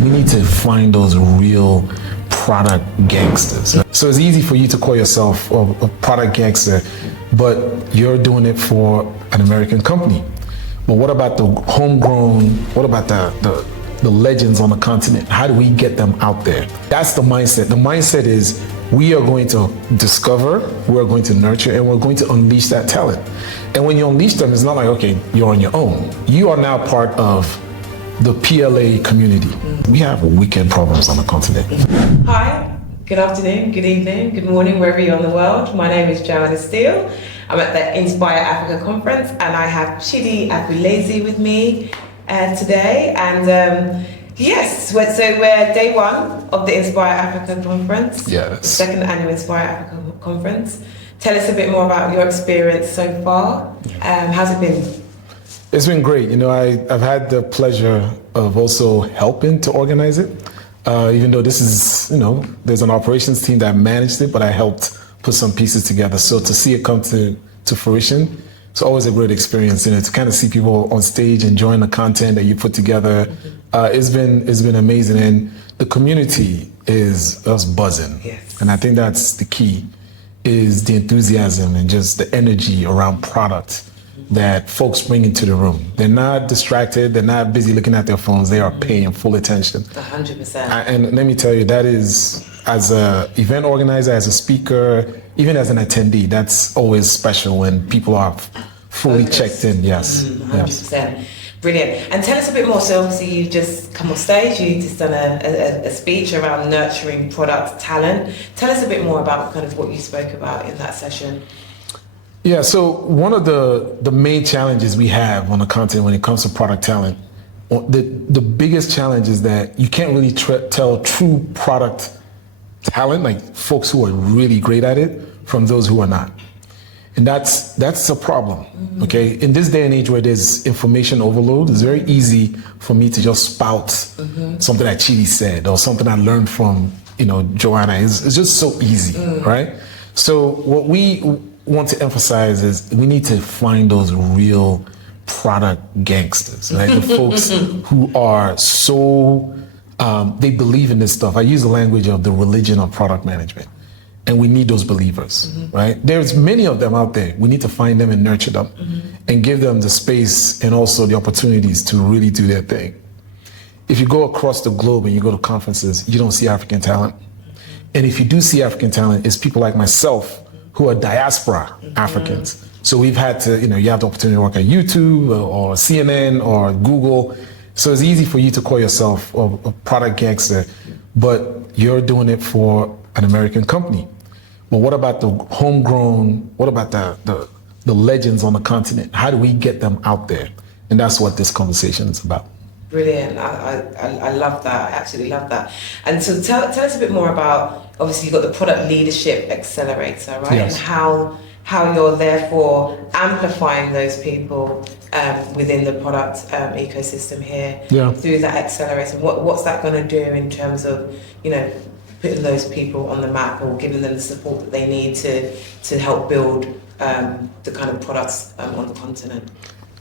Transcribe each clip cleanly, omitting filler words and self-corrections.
we need to find those real product gangsters. So it's easy for you to call yourself a product gangster, but you're doing it for an American company. But what about the homegrown, what about the legends on the continent? How do we get them out there? That's the mindset. The mindset is we are going to discover, we're going to nurture, and we're going to unleash that talent. And when you unleash them, it's not like, okay, you're on your own. You are now part of the PLA community. We have wicked problems on the continent. Hi, good afternoon, good evening, good morning, wherever you're in the world. My name is Joanna Steele. I'm at the Inspire Africa conference, and I have Chidi Afulezi with me today. And yes, so we're day one of the Inspire Africa conference. Yes. The second annual Inspire Africa conference. Tell us a bit more about your experience so far. How's it been? It's been great. You know, I've had the pleasure of also helping to organize it. Even though this is, you know, there's an operations team that managed it, but I helped put some pieces together. So to see it come to fruition, it's always a great experience. You know, to kind of see people on stage enjoying the content that you put together. It's been amazing, and the community is just buzzing. Yes. And I think that's the key, is the enthusiasm and just the energy around product that folks bring into the room. They're not distracted, they're not busy looking at their phones, they are paying full attention. 100%. And let me tell you, that is, as an event organizer, as a speaker, even as an attendee, that's always special when people are fully checked in. Yes. 100%. Yes. Brilliant. And tell us a bit more. So obviously you've just come off stage, you've just done a speech around nurturing product talent. Tell us a bit more about kind of what you spoke about in that session. Yeah, so one of the main challenges we have on the continent when it comes to product talent, the biggest challenge is that you can't really tell true product talent, like folks who are really great at it, from those who are not. And that's a problem, okay? In this day and age where there's information overload, it's very easy for me to just spout something that Chidi said or something I learned from, you know, Joanna. It's just so easy, right? So what we want to emphasize is we need to find those real product gangsters, right? The folks who are so, they believe in this stuff. I use the language of the religion of product management. And we need those believers, right? There's many of them out there. We need to find them and nurture them and give them the space and also the opportunities to really do their thing. If you go across the globe and you go to conferences, you don't see African talent. And if you do see African talent, it's people like myself who are diaspora Africans. So we've had to, you know, you have the opportunity to work at YouTube or CNN or Google. So it's easy for you to call yourself a product gangster, but you're doing it for an American company. But what about the homegrown, what about the legends on the continent? How do we get them out there? And that's what this conversation is about. Brilliant. I love that. I absolutely love that. And so tell us a bit more about, obviously you've got the Product Leadership Accelerator, right? Yes. And how you're therefore amplifying those people within the product ecosystem here through that accelerator. What's that going to do in terms of, you know, putting those people on the map or giving them the support that they need to help build the kind of products on the continent?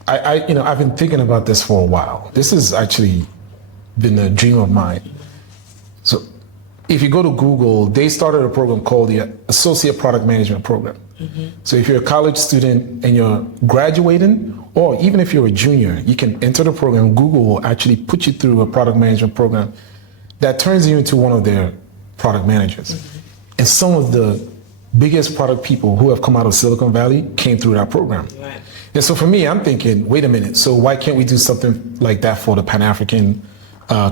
I've been thinking about this for a while. This has actually been a dream of mine. So if you go to Google, they started a program called the Associate Product Management Program. So if you're a college student and you're graduating, or even if you're a junior, you can enter the program. Google will actually put you through a product management program that turns you into one of their product managers. And some of the biggest product people who have come out of Silicon Valley came through that program. Right. And so for me, I'm thinking, wait a minute, so why can't we do something like that for the Pan-African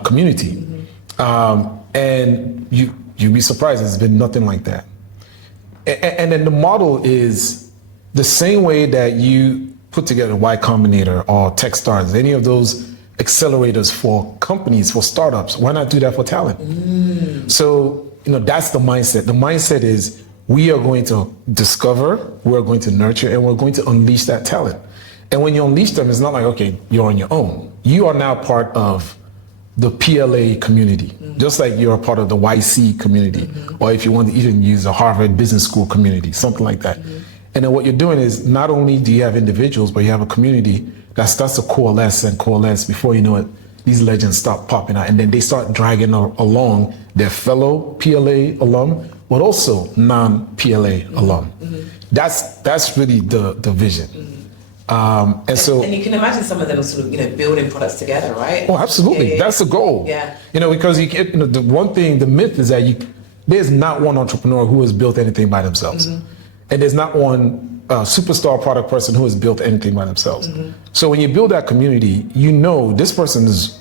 community? And you'd be surprised, there's been nothing like that. And then the model is the same way that you put together Y Combinator or Techstars, any of those accelerators for companies, for startups. Why not do that for talent? So, you know, that's the mindset. The mindset is we are going to discover, we're going to nurture, and we're going to unleash that talent. And when you unleash them, it's not like, okay, you're on your own. You are now part of the PLA community, just like you're a part of the YC community, or if you want to even use a Harvard Business School community, something like that. And then what you're doing is not only do you have individuals, but you have a community that starts to coalesce and coalesce. Before you know it, these legends start popping out, and then they start dragging along their fellow PLA alum, but also non-PLA alum. That's really the vision. And you can imagine some of them sort of, building products together, right? Oh, absolutely. Yeah. That's the goal. Yeah. Because the one thing, the myth is that there's not one entrepreneur who has built anything by themselves. And there's not one superstar product person who has built anything by themselves. So when you build that community, this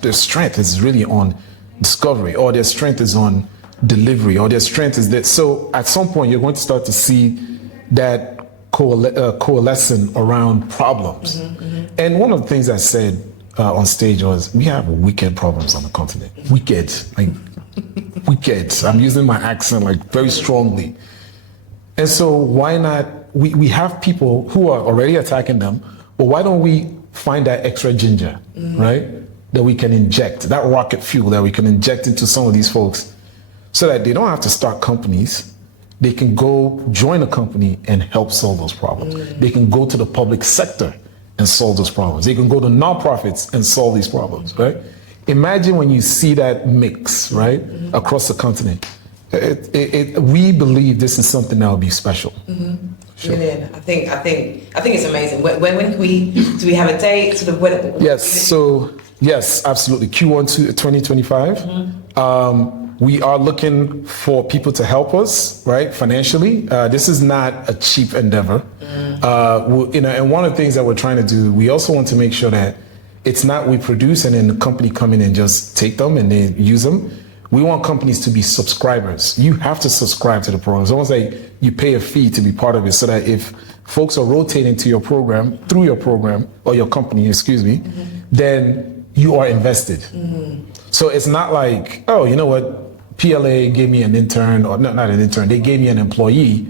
their strength is really on discovery, or their strength is on delivery, or their strength is that. So at some point, you're going to start to see that coalescing around problems. And one of the things I said on stage was, we have wicked problems on the continent. Wicked. I'm using my accent very strongly. And so why not, we have people who are already attacking them, but why don't we find that extra ginger, right? That we can inject, that rocket fuel that we can inject into some of these folks, so that they don't have to start companies. They can go join a company and help solve those problems. They can go to the public sector and solve those problems. They can go to nonprofits and solve these problems, right? Imagine when you see that mix, right, across the continent. We believe this is something that will be special. Sure. Brilliant. I think it's amazing. When do we have a date? Sort of when? Yes, absolutely. Q1 2025. We are looking for people to help us, right, financially. This is not a cheap endeavor. And one of the things that we're trying to do, we also want to make sure that it's not we produce and then the company come in and just take them and then use them. We want companies to be subscribers. You have to subscribe to the program. It's almost like you pay a fee to be part of it, so that if folks are rotating to your program, through your program, or your company, then you are invested. So it's not like, oh, you know what, PLA gave me an intern, or not an intern, they gave me an employee,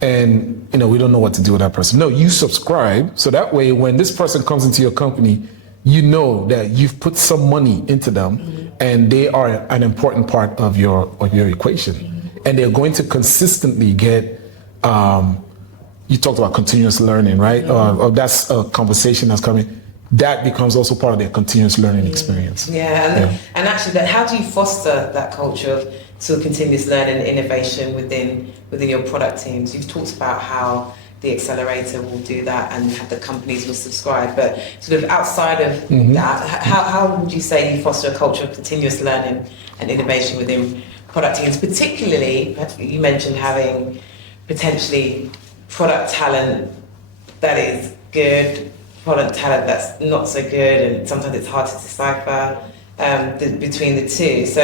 and we don't know what to do with that person. No, you subscribe, so that way when this person comes into your company, you know that you've put some money into them, and they are an important part of your equation. And they're going to consistently get, you talked about continuous learning, right? That's a conversation that's coming. That becomes also part of their continuous learning experience. And actually, how do you foster that culture of sort of continuous learning and innovation within your product teams? You've talked about how the accelerator will do that and the companies will subscribe, but sort of outside of that, how would you say you foster a culture of continuous learning and innovation within product teams? Particularly, you mentioned having potentially product talent that is good, product talent that's not so good, and sometimes it's hard to decipher between the two. So,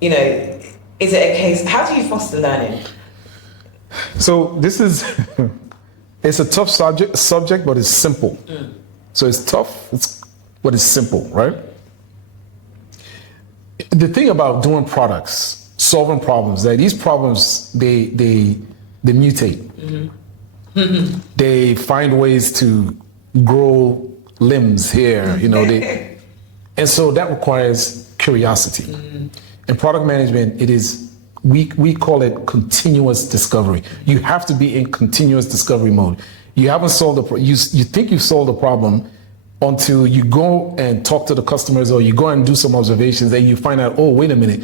is it a case, how do you foster learning? So this is, it's a tough subject, but it's simple. So it's tough, but it's simple, right? The thing about doing products, solving problems, that these problems, they mutate. They find ways to grow limbs here, and so that requires curiosity. In product management, we call it continuous discovery. You have to be in continuous discovery mode. You haven't solved you think you've solved the problem until you go and talk to the customers, or you go and do some observations, and you find out, oh, wait a minute,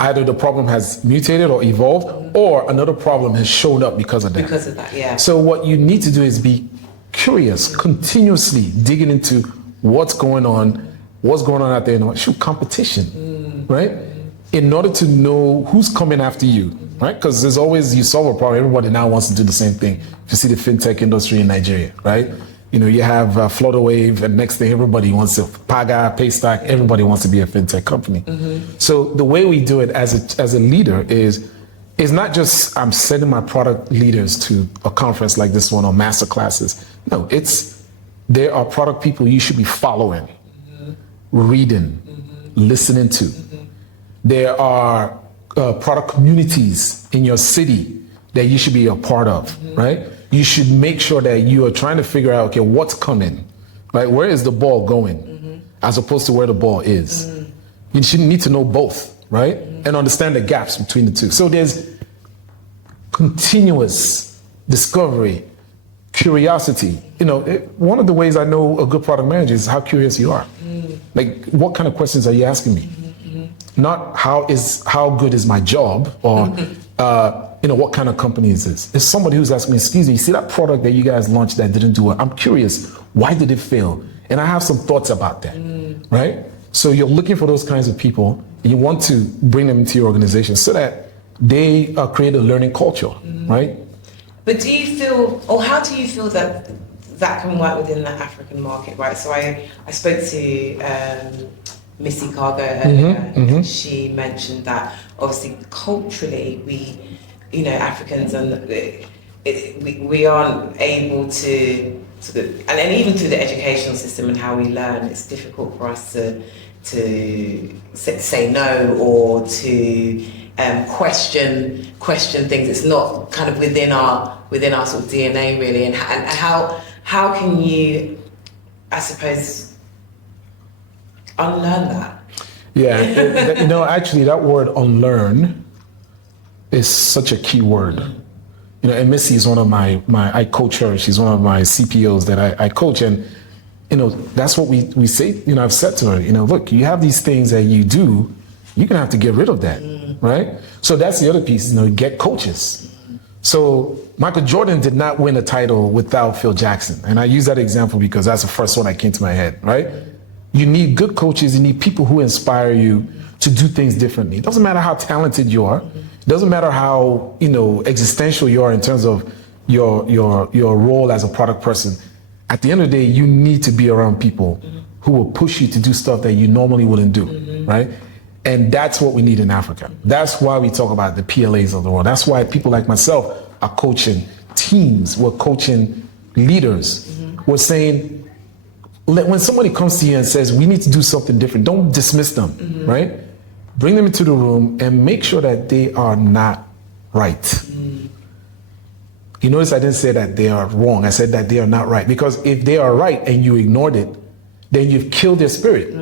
either the problem has mutated or evolved, or another problem has shown up because of that. Because of that, yeah. So what you need to do is be curious, continuously digging into what's going on out there, and competition, right? In order to know who's coming after you, right? Because there's always, you solve a problem, everybody now wants to do the same thing. If you see the fintech industry in Nigeria, right? You have Flutterwave, and next thing everybody wants to, Paga, Paystack, everybody wants to be a fintech company. So the way we do it as a leader is not just I'm sending my product leaders to a conference like this one or master classes. No, there are product people you should be following, reading, listening to. There are product communities in your city that you should be a part of, right? You should make sure that you are trying to figure out, okay, what's coming, right? Where is the ball going, as opposed to where the ball is? You should need to know both, right? And understand the gaps between the two. So there's continuous discovery, curiosity. One of the ways I know a good product manager is how curious you are. Like, what kind of questions are you asking me? Not how good is my job, or what kind of company is this? If somebody who's asking me, excuse me, you see that product that you guys launched that didn't do well, I'm curious, why did it fail? And I have some thoughts about that, right? So you're looking for those kinds of people, and you want to bring them into your organization so that they create a learning culture, right? But do you feel, or how do you feel that can work within the African market, right? So I spoke to Missy Cargo earlier, and she mentioned that obviously culturally Africans we aren't able to and even through the educational system and how we learn, it's difficult for us to say no or to question things. It's not kind of within our sort of DNA really. And how can you, I suppose, unlearn that? Yeah, actually that word unlearn is such a key word. And Missy is one of I coach her. She's one of my CPOs that I coach, and that's what we say. I've said to her, look, you have these things that you do, you're gonna have to get rid of that, right? So that's the other piece. Get coaches. So Michael Jordan did not win a title without Phil Jackson, and I use that example because that's the first one that came to my head, right? You need good coaches. You need people who inspire you to do things differently. It doesn't matter how talented you are. It doesn't matter how existential you are in terms of your role as a product person. At the end of the day, you need to be around people who will push you to do stuff that you normally wouldn't do, right? And that's what we need in Africa. That's why we talk about the PLAs of the world. That's why people like myself are coaching teams. We're coaching leaders. We're saying, when somebody comes to you and says, we need to do something different, don't dismiss them, right? Bring them into the room and make sure that they are not right. You notice I didn't say that they are wrong. I said that they are not right. Because if they are right and you ignored it, then you've killed their spirit.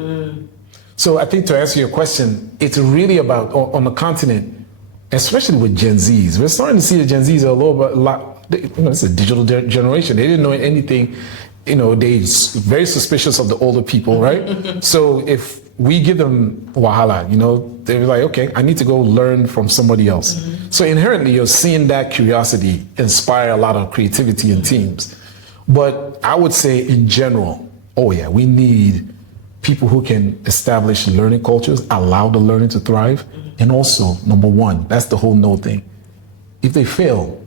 So I think to answer your question, it's really about, on the continent, especially with Gen Zs, we're starting to see the Gen Zs are a lot, it's a digital generation. They didn't know anything. They're very suspicious of the older people, right? So if we give them wahala, they're like, okay, I need to go learn from somebody else. So inherently, you're seeing that curiosity inspire a lot of creativity in teams. But I would say in general, we need people who can establish learning cultures, allow the learning to thrive. And also, number one, that's the whole no thing. If they fail,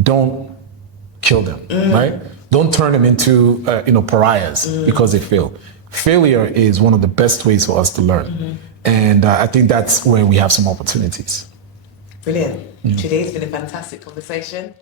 don't kill them, right? Don't turn them into pariahs because they fail. Failure is one of the best ways for us to learn. And I think that's where we have some opportunities. Brilliant. Chidi, it's been a fantastic conversation.